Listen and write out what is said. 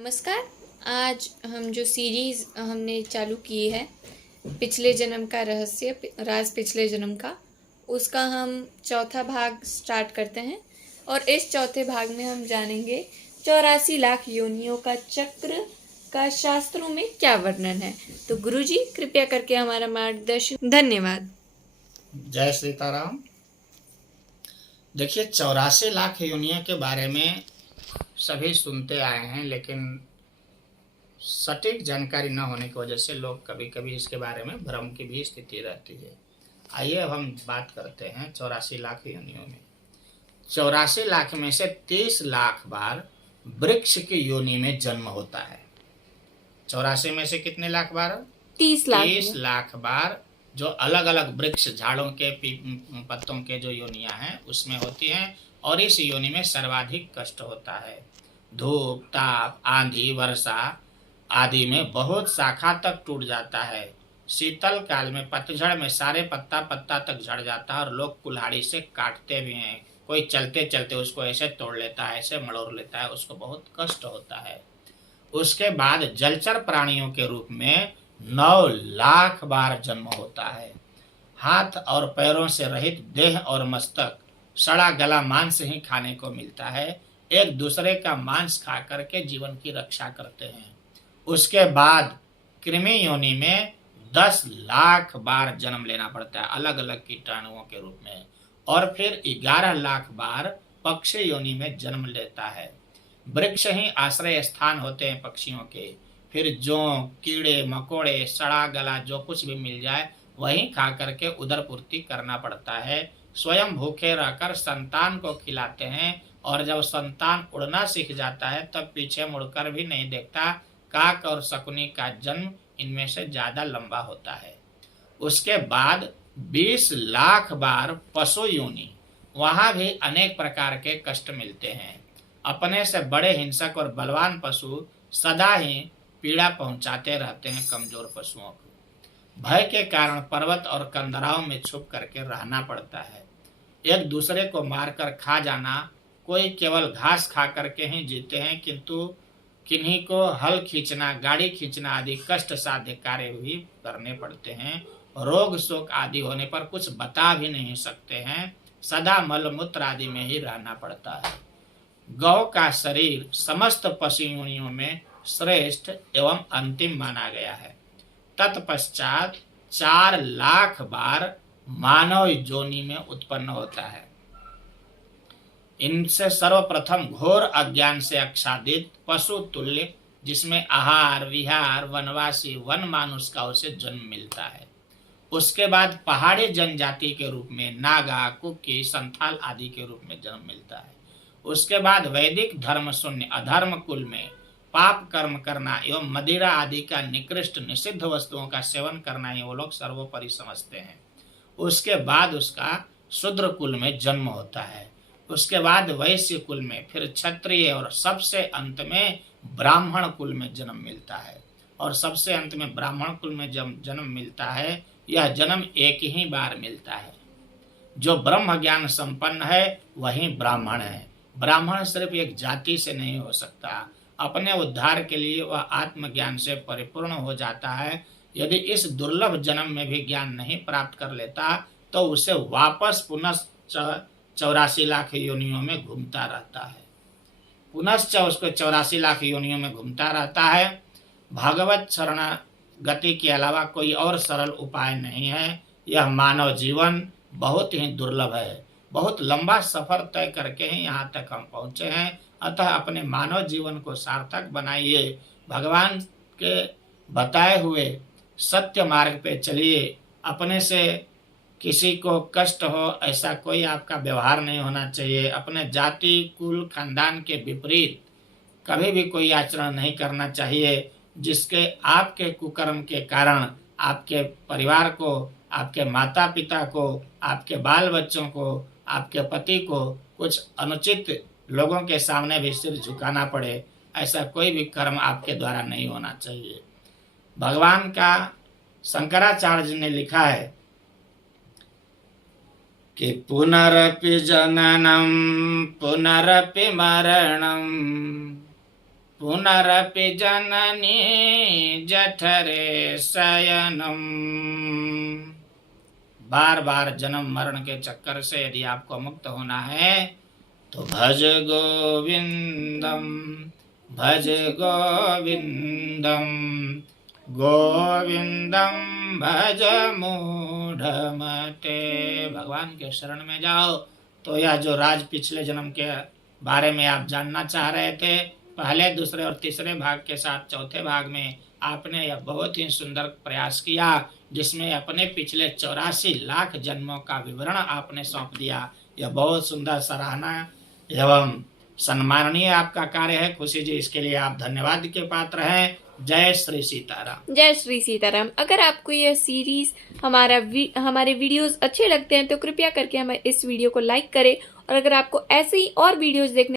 नमस्कार। आज हम जो सीरीज़ हमने चालू की है पिछले जन्म का रहस्य, राज पिछले जन्म का, उसका हम चौथा भाग स्टार्ट करते हैं। और इस चौथे भाग में हम जानेंगे 84 लाख योनियों का चक्र का शास्त्रों में क्या वर्णन है। तो गुरुजी कृपया करके हमारा मार्गदर्शन। धन्यवाद। जय सीताराम। देखिए, 84 लाख योनियों के बारे में सभी सुनते आए हैं, लेकिन सटीक जानकारी न होने की वजह से लोग कभी कभी इसके बारे में भ्रम की भी स्थिति रहती है। आइए अब हम बात करते हैं 84 लाख योनियों में। 84 लाख में से 30 लाख बार वृक्ष की योनि में जन्म होता है। 84 में से कितने लाख बार? 30 लाख। 30 लाख बार जो अलग अलग वृक्ष, झाड़ों के पत्तों के जो योनियां हैं उसमें होती हैं। और इस योनि में सर्वाधिक कष्ट होता है। धूप, ताप, आंधी, वर्षा आदि में बहुत शाखा तक टूट जाता है। शीतल काल में, पतझड़ में सारे पत्ता पत्ता तक झड़ जाता है और लोग कुल्हाड़ी से काटते भी हैं। कोई चलते चलते उसको ऐसे तोड़ लेता है, ऐसे मड़ोड़ लेता है, उसको बहुत कष्ट होता है। उसके बाद जलचर प्राणियों के रूप में 9 लाख बार जन्म होता है। हाथ और पैरों से रहित देह और मस्तक, सड़ा गला मांस ही खाने को मिलता है। एक दूसरे का मांस खा करके जीवन की रक्षा करते हैं। उसके बाद कृमि योनि में 10 लाख बार जन्म लेना पड़ता है, अलग अलग कीटाणुओं के रूप में। और फिर 11 लाख बार पक्षी योनि में जन्म लेता है। वृक्ष ही आश्रय स्थान होते हैं पक्षियों के। फिर जोंक, कीड़े मकोड़े, सड़ा गला जो कुछ भी मिल जाए वही खा करके उदर पूर्ति करना पड़ता है। स्वयं भूखे रहकर संतान को खिलाते हैं, और जब संतान उड़ना सीख जाता है तब पीछे मुड़कर भी नहीं देखता। काक और शकुनी का जन्म इनमें से ज्यादा लंबा होता है। उसके बाद 20 लाख बार पशु योनि, वहां भी अनेक प्रकार के कष्ट मिलते हैं। अपने से बड़े हिंसक और बलवान पशु सदा ही पीड़ा पहुंचाते रहते हैं कमजोर पशुओं को। भय के कारण पर्वत और कंदराओं में छुप करके रहना पड़ता है। एक दूसरे को मारकर खा जाना, कोई केवल घास खा करके ही जीते हैं, किंतु किन्हीं को हल खींचना, गाड़ी खींचना आदि कष्ट साध्य कार्य भी करने पड़ते हैं। रोग शोक आदि होने पर कुछ बता भी नहीं सकते हैं। सदा मल मूत्र आदि में ही रहना पड़ता है। गौ का शरीर समस्त पशु योनियों में श्रेष्ठ एवं अंतिम माना गया है। तत्पश्चात 4 लाख बार मानव योनि में उत्पन्न होता है। इनसे सर्वप्रथम घोर अज्ञान से आच्छादित पशु तुल्य, जिसमें आहार विहार वनवासी वन मानुष का उसे जन्म मिलता है। उसके बाद पहाड़ी जनजाति के रूप में नागा, कुकी, संथाल आदि के रूप में जन्म मिलता है। उसके बाद वैदिक धर्म शून्य अधर्म कुल में पाप कर्म करना एवं मदिरा आदि का निकृष्ट निषिद्ध वस्तुओं का सेवन करना ही वो लोग सर्वोपरि समझते हैं। उसके बाद उसका शूद्र कुल में जन्म होता है। उसके बाद वैश्य कुल में, फिर क्षत्रिय, और सबसे अंत में ब्राह्मण कुल में जन्म मिलता है। और सबसे अंत में ब्राह्मण कुल में जब जन्म मिलता है, यह जन्म एक ही बार मिलता है। जो ब्रह्म ज्ञान संपन्न है वही ब्राह्मण है। ब्राह्मण सिर्फ एक जाति से नहीं हो सकता। अपने उद्धार के लिए वह आत्मज्ञान से परिपूर्ण हो जाता है। यदि इस दुर्लभ जन्म में भी ज्ञान नहीं प्राप्त कर लेता तो उसे वापस पुनः 84 लाख योनियों में घूमता रहता है। पुनश्च उसको 84 लाख योनियों में घूमता रहता है। भगवत शरणागति के अलावा कोई और सरल उपाय नहीं है। यह मानव जीवन बहुत ही दुर्लभ है। बहुत लंबा सफर तय करके ही यहाँ तक हम पहुँचे हैं। अतः अपने मानव जीवन को सार्थक बनाइए। भगवान के बताए हुए सत्य मार्ग पे चलिए। अपने से किसी को कष्ट हो ऐसा कोई आपका व्यवहार नहीं होना चाहिए। अपने जाति कुल खानदान के विपरीत कभी भी कोई आचरण नहीं करना चाहिए, जिसके आपके कुकर्म के कारण आपके परिवार को, आपके माता पिता को, आपके बाल बच्चों को, आपके पति को कुछ अनुचित लोगों के सामने भी सिर झुकाना पड़े। ऐसा कोई भी कर्म आपके द्वारा नहीं होना चाहिए। भगवान का शंकराचार्य जी ने लिखा है कि पुनरपि जननम पुनरपि मरणम पुनरपि जननी जठरे शयनम। बार बार जन्म मरण के चक्कर से यदि आपको मुक्त होना है तो भज गोविंदम, भज गोविंदम, गोविंदम भज मूढ़मते। भगवान के शरण में जाओ। तो यह जो राज पिछले जन्म के बारे में आप जानना चाह रहे थे, पहले, दूसरे और तीसरे भाग के साथ चौथे भाग में आपने यह बहुत ही सुंदर प्रयास किया, जिसमें अपने पिछले 84 लाख जन्मों का विवरण आपने सौंप दिया। यह बहुत सुंदर, सराहना एवं सम्माननीय आपका कार्य है। खुशी जी, इसके लिए आप धन्यवाद के पात्र हैं। जय श्री सीताराम। जय श्री सीताराम। अगर आपको यह सीरीज हमारे वीडियोस अच्छे लगते हैं तो कृपया करके हमें इस वीडियो को लाइक करें, और अगर आपको ऐसे ही और वीडियोस देखने